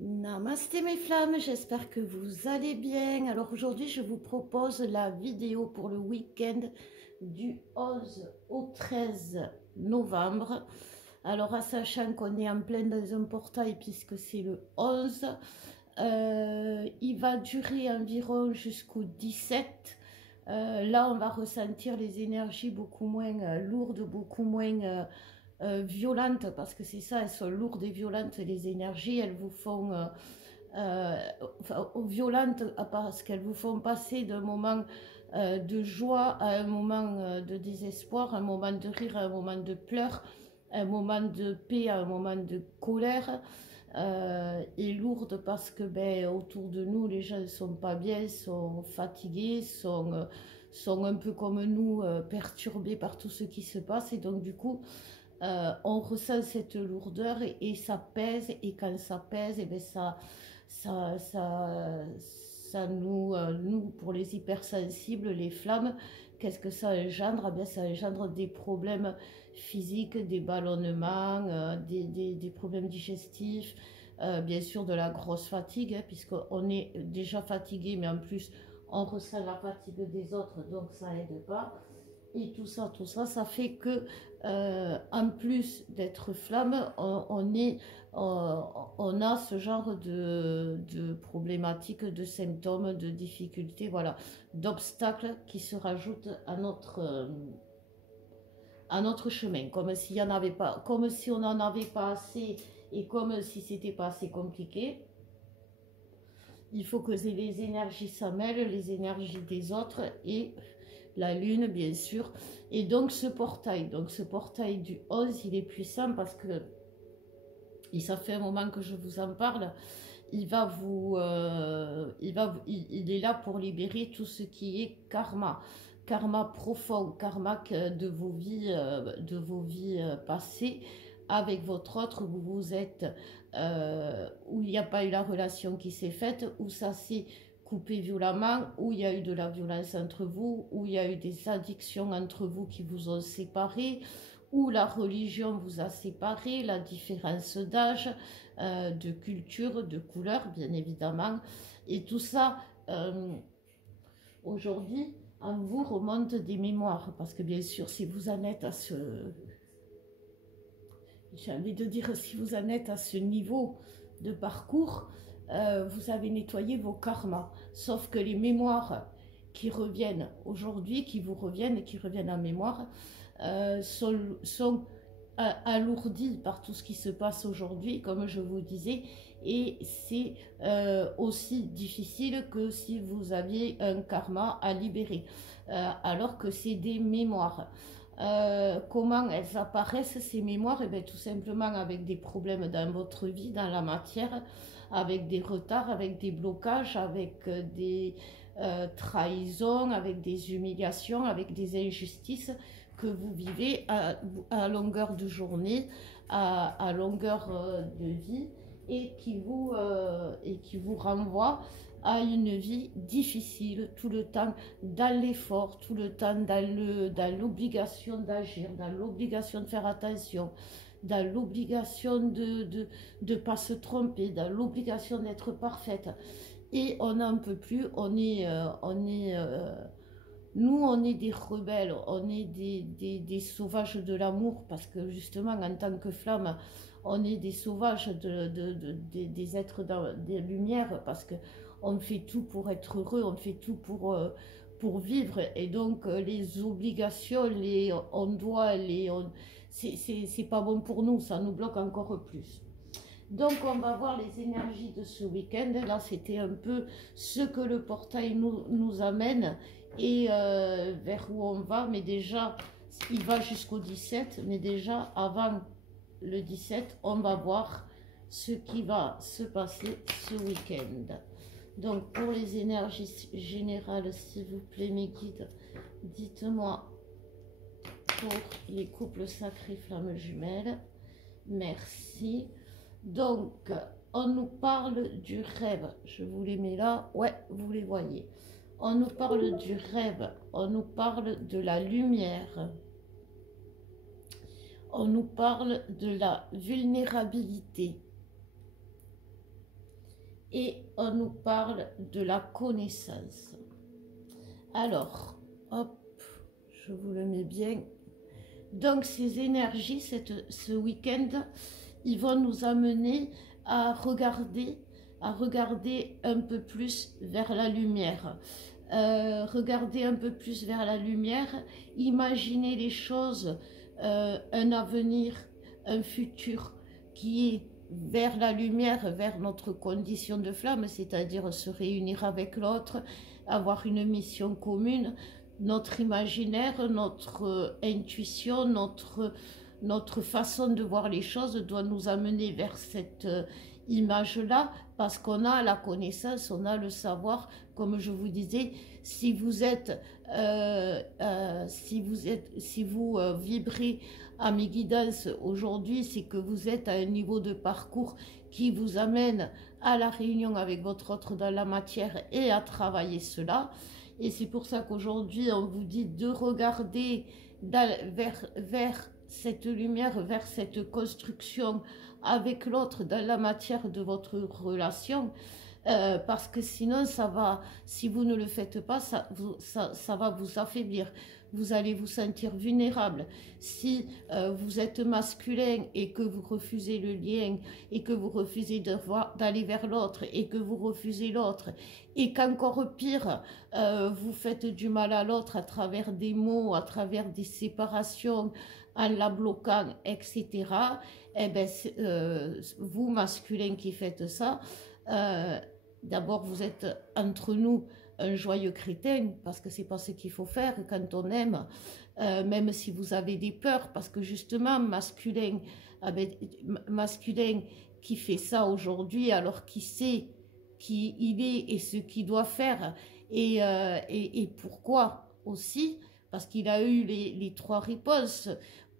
Namasté mes flammes, j'espère que vous allez bien. Alors aujourd'hui, je vous propose la vidéo pour le week-end du 11 au 13 novembre. Alors, à sachant qu'on est en plein dans un portail puisque c'est le 11, il va durer environ jusqu'au 17. Là, on va ressentir les énergies beaucoup moins lourdes, beaucoup moins violentes, parce que c'est ça, elles sont lourdes et violentes, les énergies, elles vous font violentes parce qu'elles vous font passer d'un moment de joie à un moment de désespoir, un moment de rire à un moment de pleurs, un moment de paix à un moment de colère, et lourde parce que autour de nous les gens ne sont pas bien, sont fatigués, sont un peu comme nous, perturbés par tout ce qui se passe, et donc du coup on ressent cette lourdeur et ça pèse, et quand ça pèse, et ça, ça, ça nous, pour les hypersensibles, les flammes, qu'est-ce que ça engendre? Eh bien, ça engendre des problèmes physiques, des ballonnements, des problèmes digestifs, bien sûr de la grosse fatigue, hein, puisqu'on est déjà fatigué, mais en plus on ressent la fatigue des autres, donc ça aide pas. Et tout ça, ça fait que, en plus d'être flamme, on a ce genre de problématiques, de symptômes, de difficultés, voilà, d'obstacles qui se rajoutent à notre chemin, comme s'il y en avait pas, comme si on n'en avait pas assez, et comme si c'était pas assez compliqué. Il faut que les énergies s'en mêlent, les énergies des autres et la lune, bien sûr. Et donc ce portail du 11, il est puissant parce que, et ça fait un moment que je vous en parle, il est là pour libérer tout ce qui est karma profond, karma de vos vies passées avec votre autre, où vous êtes, où il n'y a pas eu la relation qui s'est faite, où ça s'est coupé violemment, où il y a eu de la violence entre vous, où il y a eu des addictions entre vous qui vous ont séparés, où la religion vous a séparés, la différence d'âge, de culture, de couleur, bien évidemment. Et tout ça, aujourd'hui, en vous remonte des mémoires. Parce que bien sûr, si vous en êtes à ce... J'ai envie de dire, si vous en êtes à ce niveau de parcours, vous avez nettoyé vos karmas. Sauf que les mémoires qui reviennent aujourd'hui, qui vous reviennent et qui reviennent en mémoire, sont alourdies par tout ce qui se passe aujourd'hui, comme je vous disais, et c'est aussi difficile que si vous aviez un karma à libérer, alors que c'est des mémoires. Comment elles apparaissent, ces mémoires? Et bien, tout simplement avec des problèmes dans votre vie, dans la matière, avec des retards, avec des blocages, avec des trahisons, avec des humiliations, avec des injustices que vous vivez à longueur de journée, à longueur de vie, et qui vous renvoient à une vie difficile, tout le temps dans l'effort, tout le temps dans l'obligation d'agir, dans l'obligation de faire attention, dans l'obligation de ne pas se tromper, dans l'obligation d'être parfaite. Et on n'en peut plus, nous, on est des rebelles, on est des sauvages de l'amour, parce que justement, en tant que flamme, on est des sauvages, des êtres des lumières, parce que on fait tout pour être heureux, on fait tout pour vivre, et donc les obligations, on doit, c'est pas bon pour nous, ça nous bloque encore plus. Donc on va voir les énergies de ce week-end. Là, c'était un peu ce que le portail nous amène, et vers où on va. Mais déjà, il va jusqu'au 17. Mais déjà, avant le 17, on va voir ce qui va se passer ce week-end. Donc pour les énergies générales, s'il vous plaît, mes guides, dites-moi pour les couples sacrés flammes jumelles. Merci. Donc, on nous parle du rêve. Je vous les mets là. Ouais, vous les voyez. On nous parle du rêve. On nous parle de la lumière. On nous parle de la vulnérabilité. et on nous parle de la connaissance. Alors, hop, je vous le mets bien. Donc ces énergies, ce week-end, ils vont nous amener à regarder un peu plus vers la lumière. Regarder un peu plus vers la lumière, imaginer les choses, un avenir, un futur qui est vers la lumière, vers notre condition de flamme, c'est-à-dire se réunir avec l'autre, avoir une mission commune, notre imaginaire, notre intuition, notre façon de voir les choses doit nous amener vers cette image-là, parce qu'on a la connaissance, on a le savoir. Comme je vous disais, si vous vibrez à mes guidances aujourd'hui, c'est que vous êtes à un niveau de parcours qui vous amène à la réunion avec votre autre dans la matière et à travailler cela. Et c'est pour ça qu'aujourd'hui, on vous dit de regarder vers cette lumière, vers cette construction avec l'autre dans la matière de votre relation. Parce que sinon, si vous ne le faites pas, ça va vous affaiblir. Vous allez vous sentir vulnérable. Si vous êtes masculin et que vous refusez le lien et que vous refusez d'aller vers l'autre et que vous refusez l'autre et qu'encore pire, vous faites du mal à l'autre à travers des mots, à travers des séparations, en la bloquant, etc. Eh ben, vous, masculin qui faites ça, d'abord vous êtes entre nous un joyeux crétin, parce que c'est pas ce qu'il faut faire quand on aime, même si vous avez des peurs, parce que justement, masculin qui fait ça aujourd'hui, alors qu'il sait qui il est et ce qu'il doit faire, et pourquoi aussi, parce qu'il a eu les trois réponses.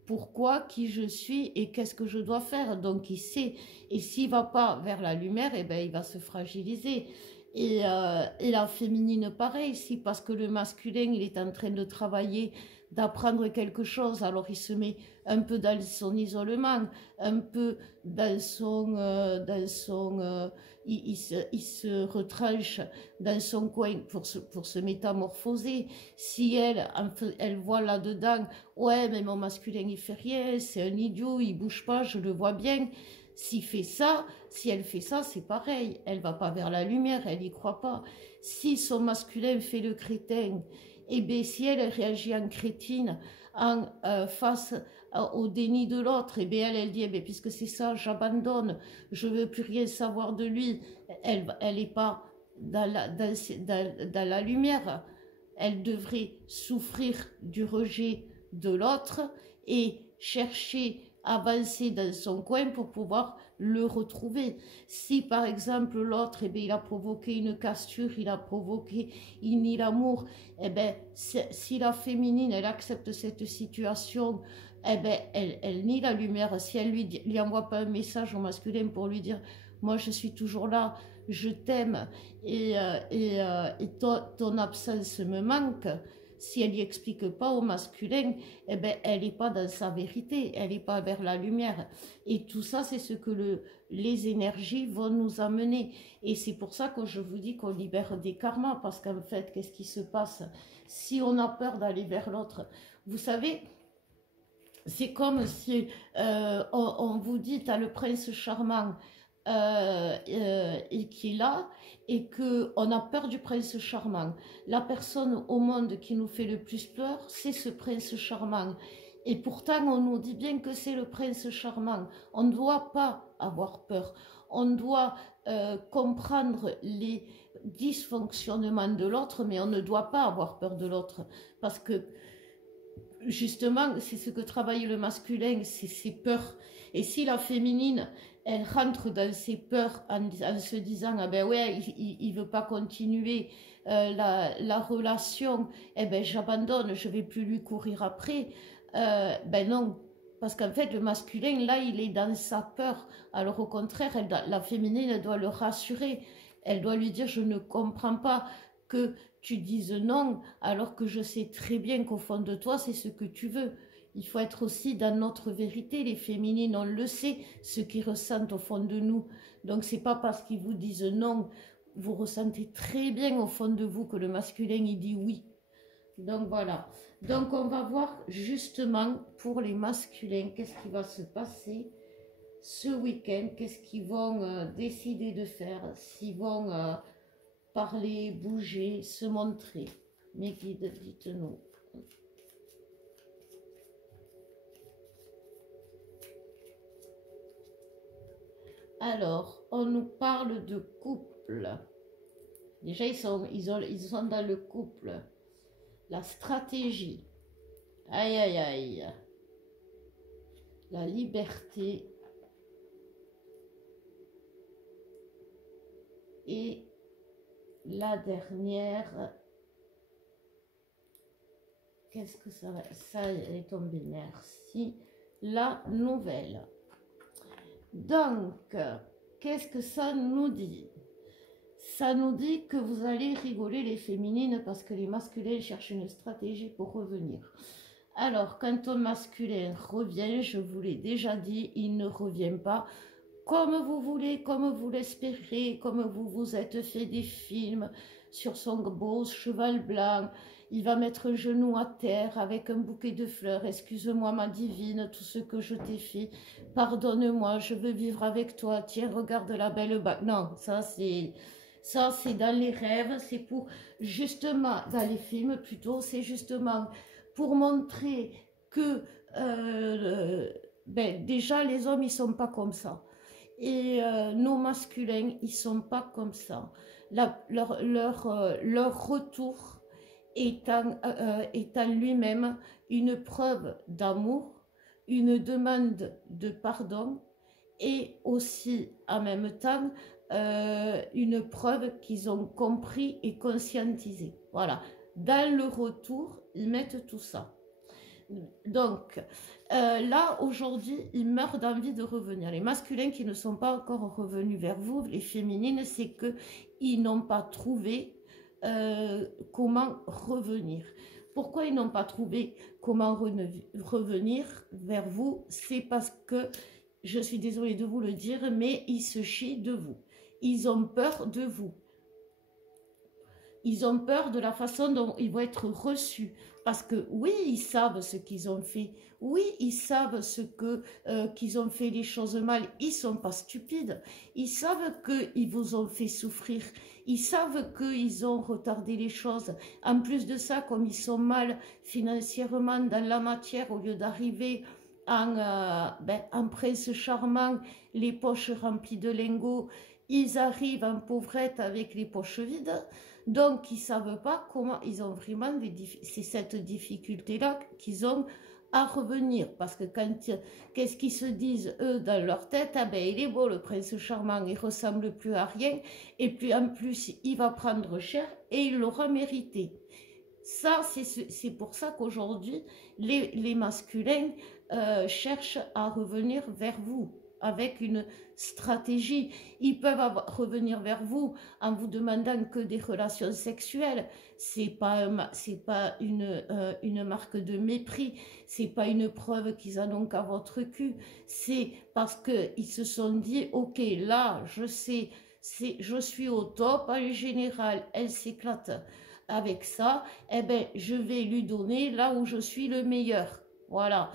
Pourquoi, qui je suis et qu'est-ce que je dois faire. Donc il sait. Et s'il ne va pas vers la lumière, eh ben, il va se fragiliser. Et la féminine, pareil, si parce que le masculin, il est en train de travailler, d'apprendre quelque chose, alors il se met un peu dans son isolement, un peu dans il se retranche dans son coin pour se métamorphoser. Si elle voit là-dedans, ouais, mais mon masculin, il fait rien, c'est un idiot, il bouge pas, je le vois bien. Si elle fait ça, c'est pareil. Elle va pas vers la lumière, elle y croit pas. Si son masculin fait le crétin, et bien si elle réagit en crétine, face au déni de l'autre, et bien elle dit, eh bien, puisque c'est ça, j'abandonne, je veux plus rien savoir de lui. Elle est pas dans la lumière. Elle devrait souffrir du rejet de l'autre et chercher avancer dans son coin pour pouvoir le retrouver. Si par exemple l'autre, eh bien, il a provoqué une cassure, il a provoqué, il nie l'amour, eh bien, si la féminine, elle accepte cette situation, eh bien, elle nie la lumière. Si elle lui envoie pas un message au masculin pour lui dire « moi je suis toujours là, je t'aime et ton absence me manque », si elle n'y explique pas au masculin, eh ben, elle n'est pas dans sa vérité, elle n'est pas vers la lumière. Et tout ça, c'est ce que les énergies vont nous amener. Et c'est pour ça que je vous dis qu'on libère des karmas, parce qu'en fait, qu'est-ce qui se passe si on a peur d'aller vers l'autre? Vous savez, c'est comme si on vous dit, tu as le prince charmant et qui est là, et qu'on a peur du prince charmant. La personne au monde qui nous fait le plus peur, c'est ce prince charmant. Et pourtant, on nous dit bien que c'est le prince charmant. On ne doit pas avoir peur. On doit comprendre les dysfonctionnements de l'autre, mais on ne doit pas avoir peur de l'autre. Parce que, justement, c'est ce que travaille le masculin, c'est ses peurs. Et si la féminine, elle rentre dans ses peurs en se disant ah ben ouais, il veut pas continuer la relation, eh ben j'abandonne, je vais plus lui courir après. Ben non, parce qu'en fait le masculin là, il est dans sa peur. Alors au contraire, la féminine, elle doit le rassurer. Elle doit lui dire je ne comprends pas que tu dises non, alors que je sais très bien qu'au fond de toi c'est ce que tu veux. Il faut être aussi dans notre vérité. Les féminines, on le sait, ce qu'ils ressentent au fond de nous. Donc, c'est pas parce qu'ils vous disent non, vous ressentez très bien au fond de vous que le masculin, il dit oui. Donc, voilà. Donc, on va voir justement pour les masculins, qu'est-ce qui va se passer ce week-end, qu'est-ce qu'ils vont décider de faire, s'ils vont parler, bouger, se montrer. Mes guides, dites-nous. Alors, on nous parle de couple. Déjà, ils sont dans le couple. La stratégie. Aïe, aïe, aïe. La liberté. Et la dernière, qu'est-ce que ça va? Ça est tombé, merci. La nouvelle. Donc, qu'est-ce que ça nous dit? Ça nous dit que vous allez rigoler les féminines parce que les masculins cherchent une stratégie pour revenir. Alors, quand un masculin revient, je vous l'ai déjà dit, il ne revient pas comme vous voulez, comme vous l'espérez, comme vous vous êtes fait des films sur son beau cheval blanc. Il va mettre un genou à terre avec un bouquet de fleurs. Excuse-moi ma divine, tout ce que je t'ai fait. Pardonne-moi, je veux vivre avec toi. Tiens, regarde la belle bague. Non, ça c'est dans les rêves. C'est pour justement, dans les films plutôt, c'est justement pour montrer que déjà les hommes ils sont pas comme ça. Et nos masculins, ils sont pas comme ça. Leur retour est en lui-même une preuve d'amour, une demande de pardon et aussi en même temps une preuve qu'ils ont compris et conscientisé. Voilà. Dans le retour, ils mettent tout ça. Donc, là, aujourd'hui, ils meurent d'envie de revenir. Les masculins qui ne sont pas encore revenus vers vous, les féminines, c'est qu'ils n'ont pas trouvé comment revenir. Pourquoi ils n'ont pas trouvé comment revenir vers vous? C'est parce que, je suis désolée de vous le dire, mais ils se chient de vous. Ils ont peur de vous. Ils ont peur de la façon dont ils vont être reçus. Parce que oui, ils savent ce qu'ils ont fait. Oui, ils savent qu'ils ont fait les choses mal. Ils ne sont pas stupides. Ils savent qu'ils vous ont fait souffrir. Ils savent qu'ils ont retardé les choses. En plus de ça, comme ils sont mal financièrement dans la matière, au lieu d'arriver en prince charmant, les poches remplies de lingots, ils arrivent en pauvrette avec les poches vides. Donc, ils ne savent pas comment, ils ont vraiment c'est cette difficulté-là qu'ils ont à revenir. Parce que qu'est-ce qu'ils se disent, eux, dans leur tête? Ah ben, il est beau, le prince charmant, il ne ressemble plus à rien. Et puis, en plus, il va prendre cher et il l'aura mérité. Ça, c'est pour ça qu'aujourd'hui, les masculins cherchent à revenir vers vous avec une stratégie. Ils peuvent revenir vers vous en vous demandant que des relations sexuelles. C'est pas une marque de mépris. C'est pas une preuve qu'ils en ont qu'à votre cul. C'est parce qu'ils se sont dit, ok, là, je sais, je suis au top. En général, elle s'éclate avec ça. Eh ben, je vais lui donner là où je suis le meilleur. Voilà.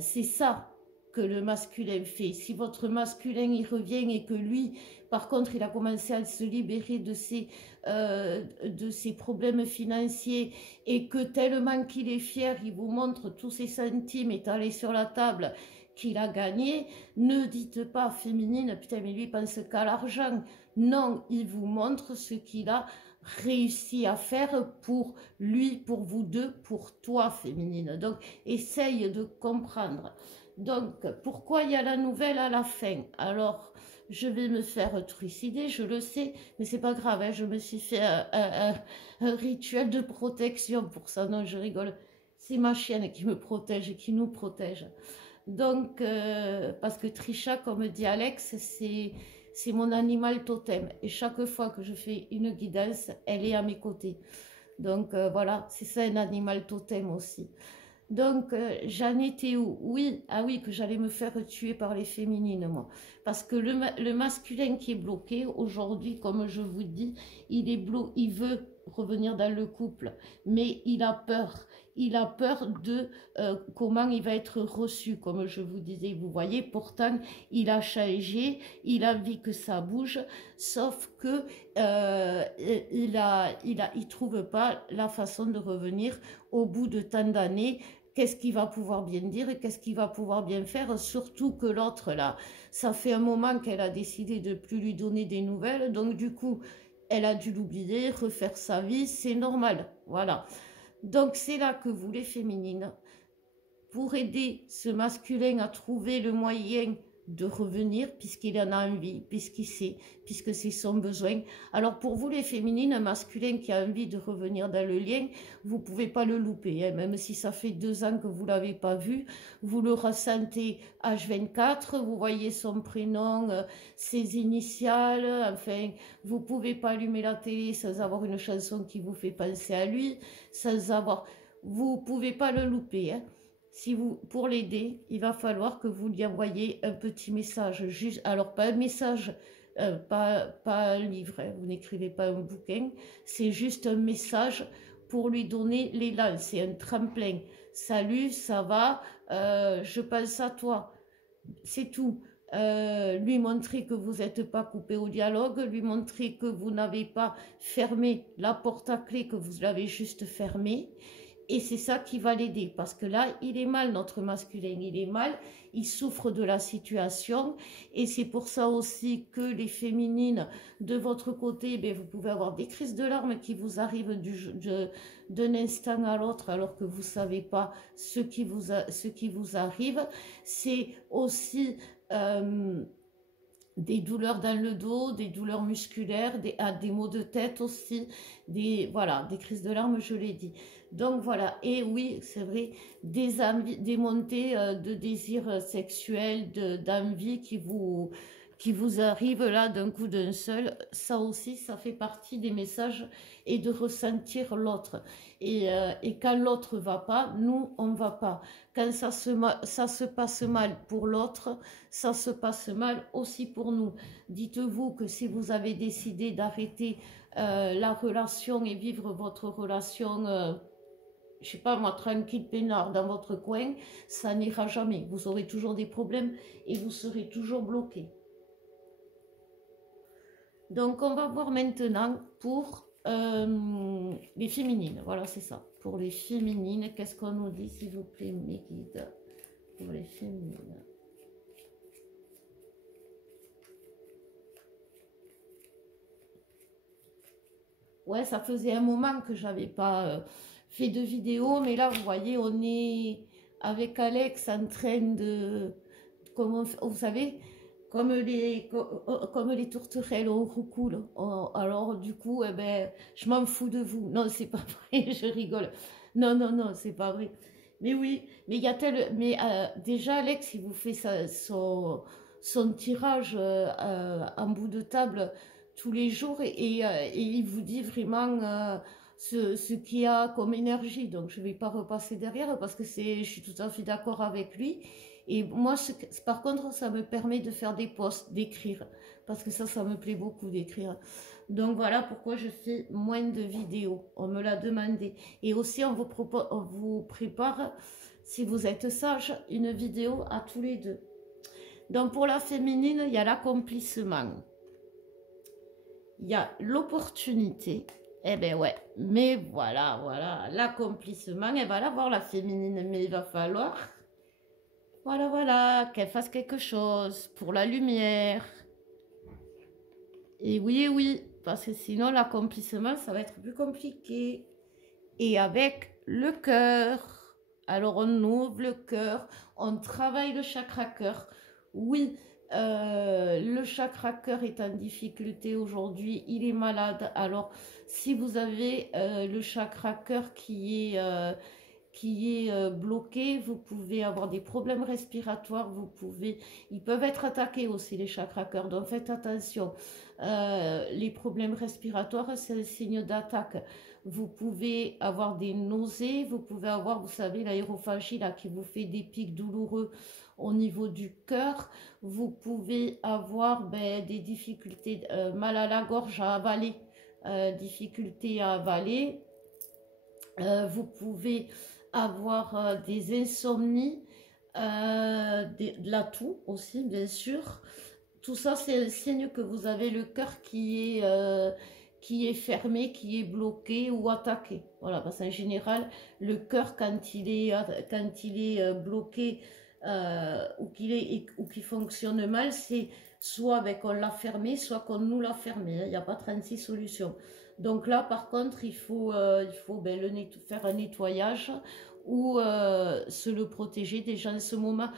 C'est ça que le masculin fait. Si votre masculin il revient et que lui, par contre, il a commencé à se libérer de ses problèmes financiers et que tellement qu'il est fier, il vous montre tous ses centimes étalés sur la table qu'il a gagné, ne dites pas féminine, putain mais lui il pense qu'à l'argent. Non, il vous montre ce qu'il a réussi à faire pour lui, pour vous deux, pour toi féminine. Donc essaye de comprendre. Donc, pourquoi il y a la nouvelle à la fin? Alors, je vais me faire trucider, je le sais, mais c'est pas grave, hein, je me suis fait un rituel de protection pour ça. Non, je rigole. C'est ma chienne qui me protège et qui nous protège. Donc, parce que Trisha, comme dit Alex, c'est mon animal totem. Et chaque fois que je fais une guidance, elle est à mes côtés. Donc, voilà, c'est ça un animal totem aussi. Donc, j'en étais où? Oui, ah oui, que j'allais me faire tuer par les féminines, moi. Parce que le masculin qui est bloqué, aujourd'hui, comme je vous dis, il veut revenir dans le couple, mais il a peur. Il a peur de comment il va être reçu, comme je vous disais. Vous voyez, pourtant, il a changé, il a envie que ça bouge, sauf que il trouve pas la façon de revenir au bout de tant d'années. Qu'est-ce qu'il va pouvoir bien dire et qu'est-ce qu'il va pouvoir bien faire, surtout que l'autre, là, ça fait un moment qu'elle a décidé de plus lui donner des nouvelles, donc du coup, elle a dû l'oublier, refaire sa vie, c'est normal, voilà. Donc c'est là que vous, les féminines, pour aider ce masculin à trouver le moyen de revenir, puisqu'il en a envie, puisqu'il sait, puisque c'est son besoin. Alors pour vous les féminines, un masculin qui a envie de revenir dans le lien, vous ne pouvez pas le louper, hein. Même si ça fait 2 ans que vous ne l'avez pas vu, vous le ressentez H24, vous voyez son prénom, ses initiales, enfin, vous ne pouvez pas allumer la télé sans avoir une chanson qui vous fait penser à lui, sans avoir... Vous ne pouvez pas le louper, hein. Si vous, pour l'aider, il va falloir que vous lui envoyiez un petit message. Juste, alors, pas un message, pas un livre, hein, vous n'écrivez pas un bouquin, c'est juste un message pour lui donner l'élan. C'est un tremplin. Salut, ça va, je pense à toi. C'est tout. Lui montrer que vous n'êtes pas coupé au dialogue, lui montrer que vous n'avez pas fermé la porte à clé, que vous l'avez juste fermée. Et c'est ça qui va l'aider, parce que là, il est mal, notre masculin, il est mal, il souffre de la situation, et c'est pour ça aussi que les féminines, de votre côté, ben, vous pouvez avoir des crises de larmes qui vous arrivent d'un instant à l'autre, alors que vous ne savez pas ce qui vous arrive. C'est aussi... des douleurs dans le dos, des douleurs musculaires, des maux de tête aussi, voilà, des crises de larmes, je l'ai dit. Donc voilà, et oui, c'est vrai, des montées de désir sexuel, d'envie qui vous arrivent là d'un coup d'un seul, ça aussi, ça fait partie des messages et de ressentir l'autre. Et quand l'autre va pas, nous, on va pas. Quand ça se passe mal pour l'autre, ça se passe mal aussi pour nous. Dites-vous que si vous avez décidé d'arrêter la relation et vivre votre relation, je sais pas moi, tranquille, peinard dans votre coin, ça n'ira jamais. Vous aurez toujours des problèmes et vous serez toujours bloqué. Donc on va voir maintenant pour les féminines. Voilà, c'est ça. Pour les féminines, qu'est-ce qu'on nous dit, s'il vous plaît, mes guides, pour les féminines? Ouais, ça faisait un moment que j'avais pas fait de vidéo, mais là, vous voyez, on est avec Alex en train de, vous savez, comme les tourterelles, on roucoule. Alors, du coup, eh ben, je m'en fous de vous. Non, c'est pas vrai, je rigole. Non, non, non, c'est pas vrai. Mais oui, mais il y a mais déjà, Alex, il vous fait son tirage en bout de table tous les jours et il vous dit vraiment ce qu'il y a comme énergie. Donc, je ne vais pas repasser derrière parce que je suis tout à fait d'accord avec lui. Et moi, par contre, ça me permet de faire des posts, d'écrire. Parce que ça me plaît beaucoup d'écrire. Donc voilà pourquoi je fais moins de vidéos. On me l'a demandé. Et aussi, on vous prépare, si vous êtes sage, une vidéo à tous les deux. Donc pour la féminine, il y a l'accomplissement. Il y a l'opportunité. Eh ben ouais, mais voilà, l'accomplissement, elle va l'avoir la féminine, mais il va falloir, voilà, qu'elle fasse quelque chose pour la lumière. Et oui, parce que sinon l'accomplissement, ça va être plus compliqué. Et avec le cœur, alors on ouvre le cœur, on travaille le chakra cœur. Oui, le chakra cœur est en difficulté aujourd'hui, il est malade. Alors, si vous avez le chakra cœur qui est bloqué, vous pouvez avoir des problèmes respiratoires, ils peuvent être attaqués aussi les chakras cœur, donc faites attention. Les problèmes respiratoires, c'est un signe d'attaque. vous pouvez avoir des nausées, vous pouvez avoir, vous savez, l'aérophagie là qui vous fait des pics douloureux au niveau du cœur. Vous pouvez avoir des difficultés, mal à la gorge à avaler, difficultés à avaler. Vous pouvez avoir des insomnies, de la toux aussi, bien sûr. Tout ça, c'est un signe que vous avez le cœur qui est fermé, qui est bloqué ou attaqué. Voilà, parce qu'en général, le cœur, quand il est bloqué ou qu'il fonctionne mal, c'est soit qu'on l'a fermé, soit qu'on nous l'a fermé. Il n'y a pas 36 solutions. Donc là, par contre, il faut faire un nettoyage ou se le protéger déjà en ce moment.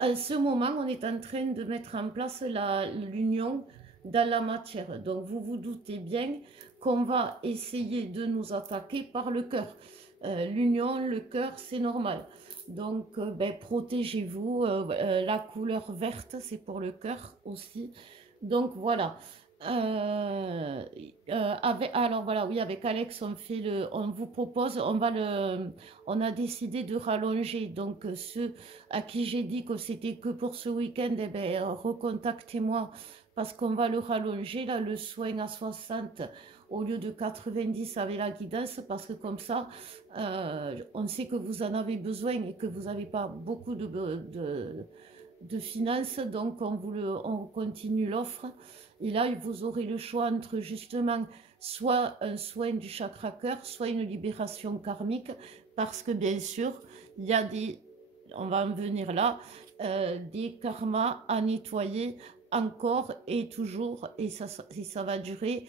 En ce moment, on est en train de mettre en place l'union dans la matière. Donc, vous vous doutez bien qu'on va essayer de nous attaquer par le cœur. L'union, le cœur, c'est normal. Donc, protégez-vous. La couleur verte, c'est pour le cœur aussi. Donc, voilà. Alors voilà, oui, avec Alex, on vous propose, on a décidé de rallonger. Donc ceux à qui j'ai dit que c'était que pour ce week-end, recontactez-moi parce qu'on va le rallonger là, le soin à 60 au lieu de 90 avec la guidance, parce que comme ça, on sait que vous en avez besoin et que vous n'avez pas beaucoup de finances, donc on continue l'offre. Et là, vous aurez le choix entre justement soit un soin du chakra cœur, soit une libération karmique, parce que bien sûr, il y a on va en venir là, des karmas à nettoyer encore et toujours, et ça va durer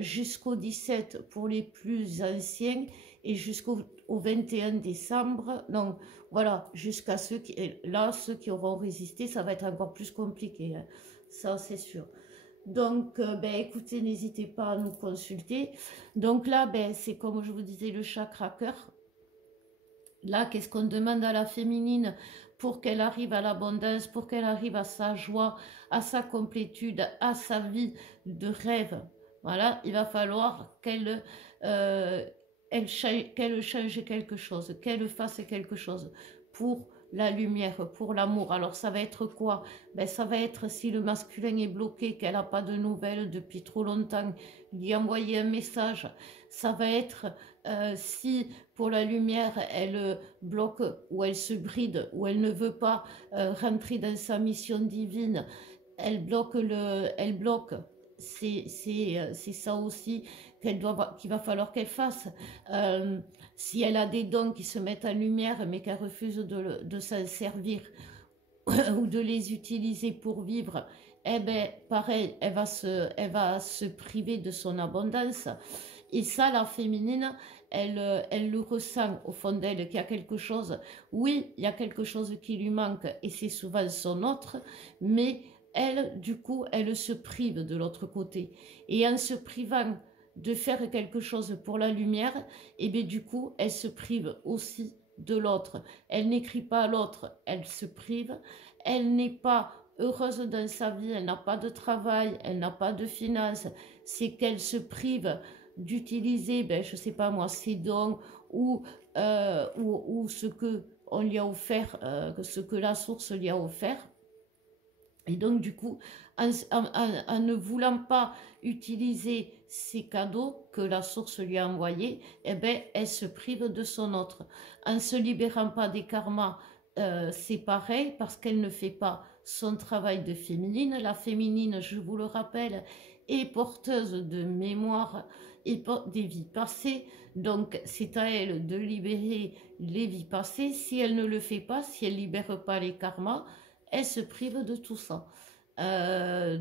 jusqu'au 17 pour les plus anciens et jusqu'au 21 décembre. Donc voilà, jusqu'à ceux qui auront résisté, ça va être encore plus compliqué, hein. Ça c'est sûr. Donc, écoutez, n'hésitez pas à nous consulter. Donc là, c'est comme je vous disais, le chakra cœur. Là, qu'est-ce qu'on demande à la féminine pour qu'elle arrive à l'abondance, pour qu'elle arrive à sa joie, à sa complétude, à sa vie de rêve. Voilà, il va falloir qu'elle change quelque chose, qu'elle fasse quelque chose pour la lumière, pour l'amour. Alors ça va être quoi? Ça va être si le masculin est bloqué, qu'elle n'a pas de nouvelles depuis trop longtemps, lui envoyer un message. Ça va être si pour la lumière elle bloque ou elle se bride ou elle ne veut pas rentrer dans sa mission divine, elle bloque. C'est ça aussi qu'il va falloir qu'elle fasse. Si elle a des dons qui se mettent en lumière mais qu'elle refuse de s'en servir ou de les utiliser pour vivre, pareil, elle va se priver de son abondance. Et ça, la féminine, elle le ressent au fond d'elle, qu'il y a quelque chose. Oui, il y a quelque chose qui lui manque et c'est souvent son autre, mais elle, du coup, elle se prive de l'autre côté. Et en se privant de faire quelque chose pour la lumière, du coup, elle se prive aussi de l'autre. Elle n'écrit pas à l'autre, elle se prive. Elle n'est pas heureuse dans sa vie, elle n'a pas de travail, elle n'a pas de finances. C'est qu'elle se prive d'utiliser, je ne sais pas moi, ses dons ou ce que on lui a offert, ce que la source lui a offert. Et donc, du coup, en ne voulant pas utiliser ces cadeaux que la source lui a envoyés, elle se prive de son autre. En ne se libérant pas des karmas, c'est pareil, parce qu'elle ne fait pas son travail de féminine. La féminine, je vous le rappelle, est porteuse de mémoire et des vies passées. Donc, c'est à elle de libérer les vies passées. Si elle ne le fait pas, si elle ne libère pas les karmas, elle se prive de tout ça.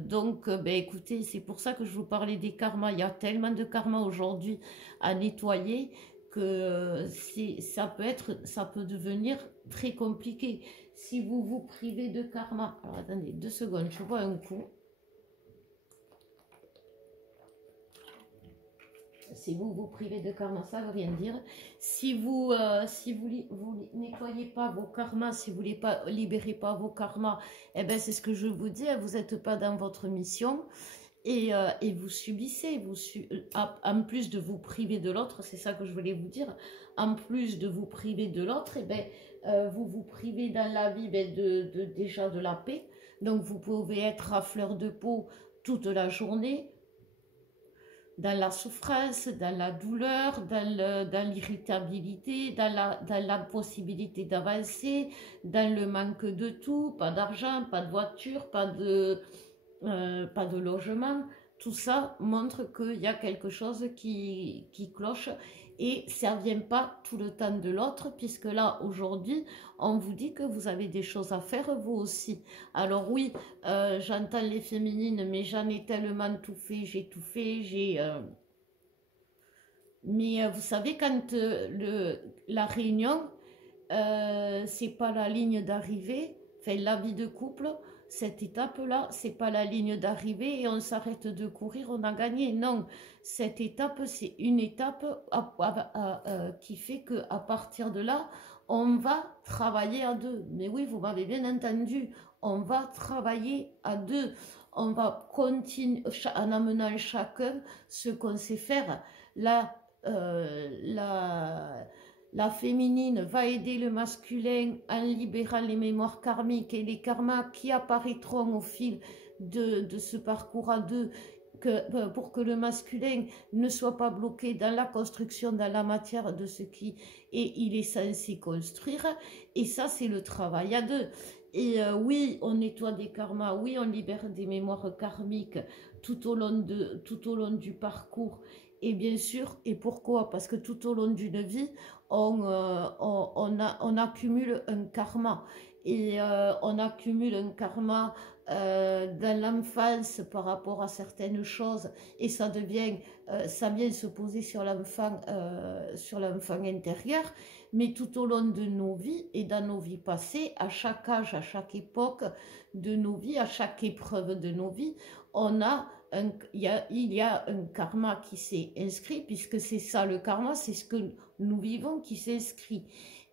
Donc, écoutez, c'est pour ça que je vous parlais des karmas. Il y a tellement de karmas aujourd'hui à nettoyer que ça peut devenir très compliqué. Si vous vous privez de karma, alors attendez 2 secondes, je vois un coup. Si vous vous privez de karma, ça veut rien dire. Si vous nettoyez pas vos karmas, si vous libérez pas vos karmas, c'est ce que je vous dis, vous n'êtes pas dans votre mission. et vous subissez, en plus de vous priver de l'autre, c'est ça que je voulais vous dire, en plus de vous priver de l'autre, vous vous privez dans la vie déjà de la paix, donc vous pouvez être à fleur de peau toute la journée, dans la souffrance, dans la douleur, dans l'irritabilité, dans l'impossibilité d'avancer, dans le manque de tout, pas d'argent, pas de voiture, pas de logement. Tout ça montre qu'il y a quelque chose qui cloche et ça ne vient pas tout le temps de l'autre, puisque là, aujourd'hui, on vous dit que vous avez des choses à faire, vous aussi. Alors oui, j'entends les féminines, mais j'en ai tellement tout fait, mais vous savez, quand la réunion, c'est pas la ligne d'arrivée, enfin la vie de couple, cette étape-là, c'est pas la ligne d'arrivée et on s'arrête de courir, on a gagné. Non, cette étape, c'est une étape qui fait qu'à partir de là, on va travailler à deux. Mais oui, vous m'avez bien entendu, on va travailler à deux. On va continuer en amenant chacun ce qu'on sait faire. Là, la féminine va aider le masculin en libérant les mémoires karmiques et les karmas qui apparaîtront au fil de ce parcours à deux pour que le masculin ne soit pas bloqué dans la construction, dans la matière de ce il est censé construire. Et ça, c'est le travail à deux. Et oui, on nettoie des karmas, oui, on libère des mémoires karmiques tout au long du parcours. Et bien sûr, et pourquoi? Parce que tout au long d'une vie, on accumule un karma. Et on accumule un karma dans l'enfance par rapport à certaines choses. Et ça vient se poser sur l'enfant intérieur. Mais tout au long de nos vies et dans nos vies passées, à chaque âge, à chaque époque de nos vies, à chaque épreuve de nos vies, il y a un karma qui s'est inscrit, puisque c'est ça le karma, c'est ce que nous vivons qui s'inscrit.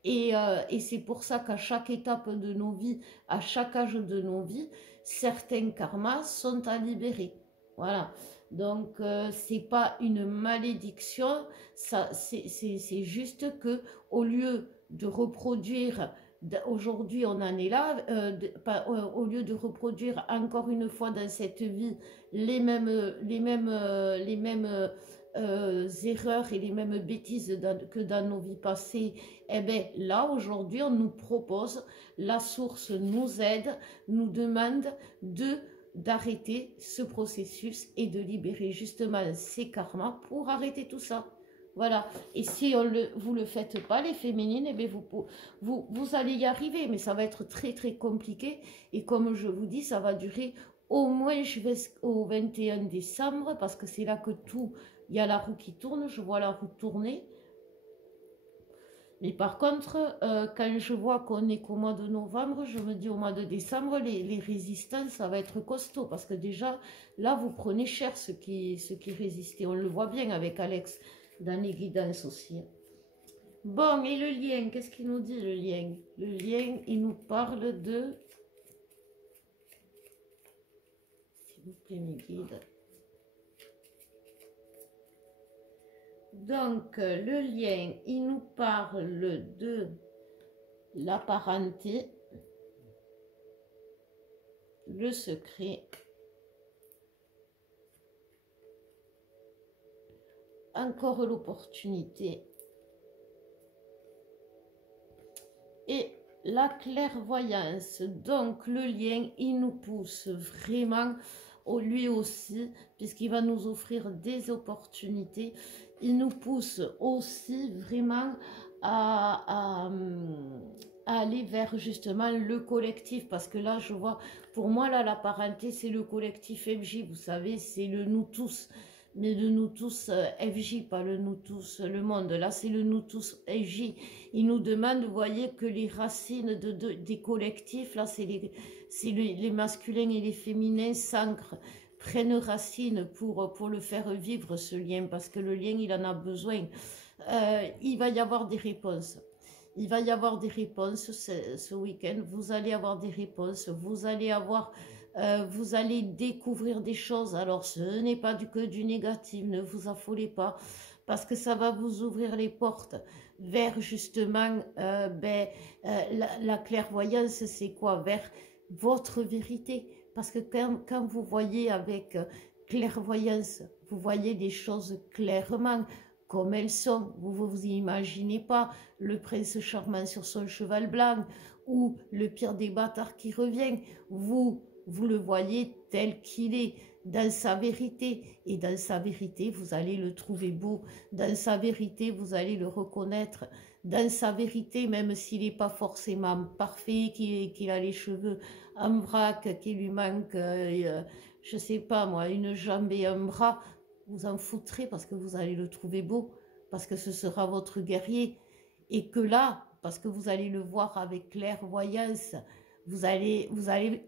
Et c'est pour ça qu'à chaque étape de nos vies, à chaque âge de nos vies, certains karmas sont à libérer. Voilà. Donc, c'est pas une malédiction, c'est juste que au lieu de reproduire, aujourd'hui on en est là, au lieu de reproduire encore une fois dans cette vie les mêmes erreurs et les mêmes bêtises que dans nos vies passées, eh bien là aujourd'hui on nous propose, la source nous aide, nous demande d'arrêter ce processus et de libérer justement ces karmas pour arrêter tout ça. Voilà. Et si vous ne le faites pas, les féminines, eh bien vous allez y arriver, mais ça va être très très compliqué. Et comme je vous dis, ça va durer au moins jusqu'au 21 décembre, parce que c'est là que il y a la roue qui tourne, je vois la roue tourner. Mais par contre, quand je vois qu'on est qu'au mois de novembre, je me dis au mois de décembre, les résistants, ça va être costaud. Parce que déjà, là, vous prenez cher ceux qui résistent. On le voit bien avec Alex dans les guidances aussi. Bon, et le lien, qu'est-ce qu'il nous dit, le lien? Le lien, il nous parle de... S'il vous plaît, mes guides. Donc, le lien, il nous parle de la parenté, le secret, encore l'opportunité et la clairvoyance. Donc, le lien, il nous pousse vraiment, lui aussi, puisqu'il va nous offrir des opportunités. Il nous pousse aussi vraiment à aller vers justement le collectif, parce que là je vois, pour moi là la parenté c'est le collectif FJ, vous savez, c'est le nous tous, mais le nous tous FJ, pas le nous tous le monde, là c'est le nous tous FJ. Il nous demande, vous voyez, que les racines des collectifs, là c'est les masculins et les féminins s'ancrent, prennent racine pour le faire vivre, ce lien, parce que le lien, il en a besoin. Il va y avoir des réponses. Il va y avoir des réponses ce week-end. Vous allez avoir des réponses. Vous allez avoir Vous allez découvrir des choses. Alors, ce n'est pas que du négatif, ne vous affolez pas, parce que ça va vous ouvrir les portes vers justement la clairvoyance, c'est quoi? Vers votre vérité. Parce que quand vous voyez avec clairvoyance, vous voyez des choses clairement comme elles sont. Vous imaginez pas le prince charmant sur son cheval blanc ou le pire des bâtards qui revient. Vous le voyez tel qu'il est, dans sa vérité. Et dans sa vérité, vous allez le trouver beau. Dans sa vérité, vous allez le reconnaître. Dans sa vérité, même s'il n'est pas forcément parfait, qu'il a les cheveux en vrac, qu'il lui manque, je sais pas moi, une jambe et un bras, vous en foutrez parce que vous allez le trouver beau, parce que ce sera votre guerrier. Et que là, parce que vous allez le voir avec clairvoyance, vous allez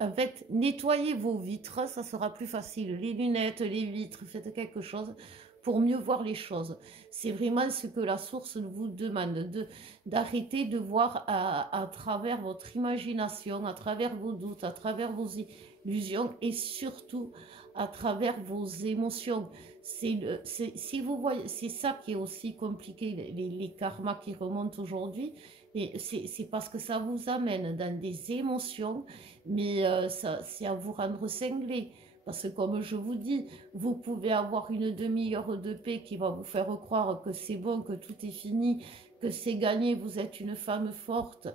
en fait nettoyer vos vitres, ça sera plus facile. Les lunettes, les vitres, faites quelque chose pour mieux voir les choses. C'est vraiment ce que la source vous demande, d'arrêter de voir à travers votre imagination, à travers vos doutes, à travers vos illusions et surtout à travers vos émotions. Si vous voyez, c'est ça qui est aussi compliqué, les karmas qui remontent aujourd'hui. Et c'est parce que ça vous amène dans des émotions, mais c'est à vous rendre cinglé. Parce que comme je vous dis, vous pouvez avoir une demi-heure de paix qui va vous faire croire que c'est bon, que tout est fini, que c'est gagné, vous êtes une femme forte,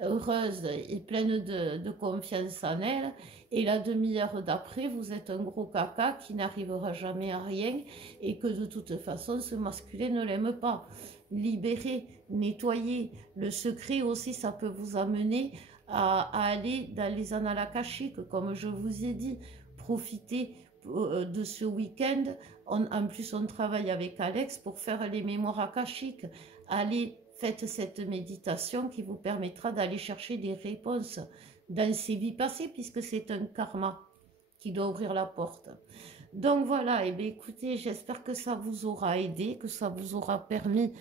heureuse et pleine de confiance en elle. Et la demi-heure d'après, vous êtes un gros caca qui n'arrivera jamais à rien et que de toute façon, ce masculin ne l'aime pas. Libérer, nettoyer. Le secret aussi, ça peut vous amener à aller dans les annales akashiques, comme je vous ai dit. Profitez de ce week-end. En plus, on travaille avec Alex pour faire les mémoires akashiques. Allez, faites cette méditation qui vous permettra d'aller chercher des réponses dans ces vies passées, puisque c'est un karma qui doit ouvrir la porte. Donc voilà, et bien écoutez, j'espère que ça vous aura aidé, que ça vous aura permis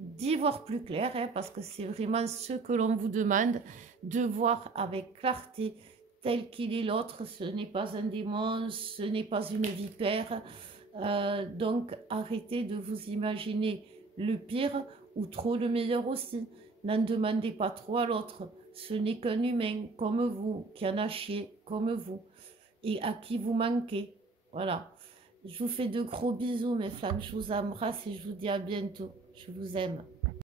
d'y voir plus clair, hein, parce que c'est vraiment ce que l'on vous demande, de voir avec clarté tel qu'il est l'autre. Ce n'est pas un démon, ce n'est pas une vipère. Donc arrêtez de vous imaginer le pire ou trop le meilleur aussi. N'en demandez pas trop à l'autre. Ce n'est qu'un humain comme vous, qui en a chié comme vous et à qui vous manquez. Voilà. Je vous fais de gros bisous mes flammes, je vous embrasse et je vous dis à bientôt. Je vous aime.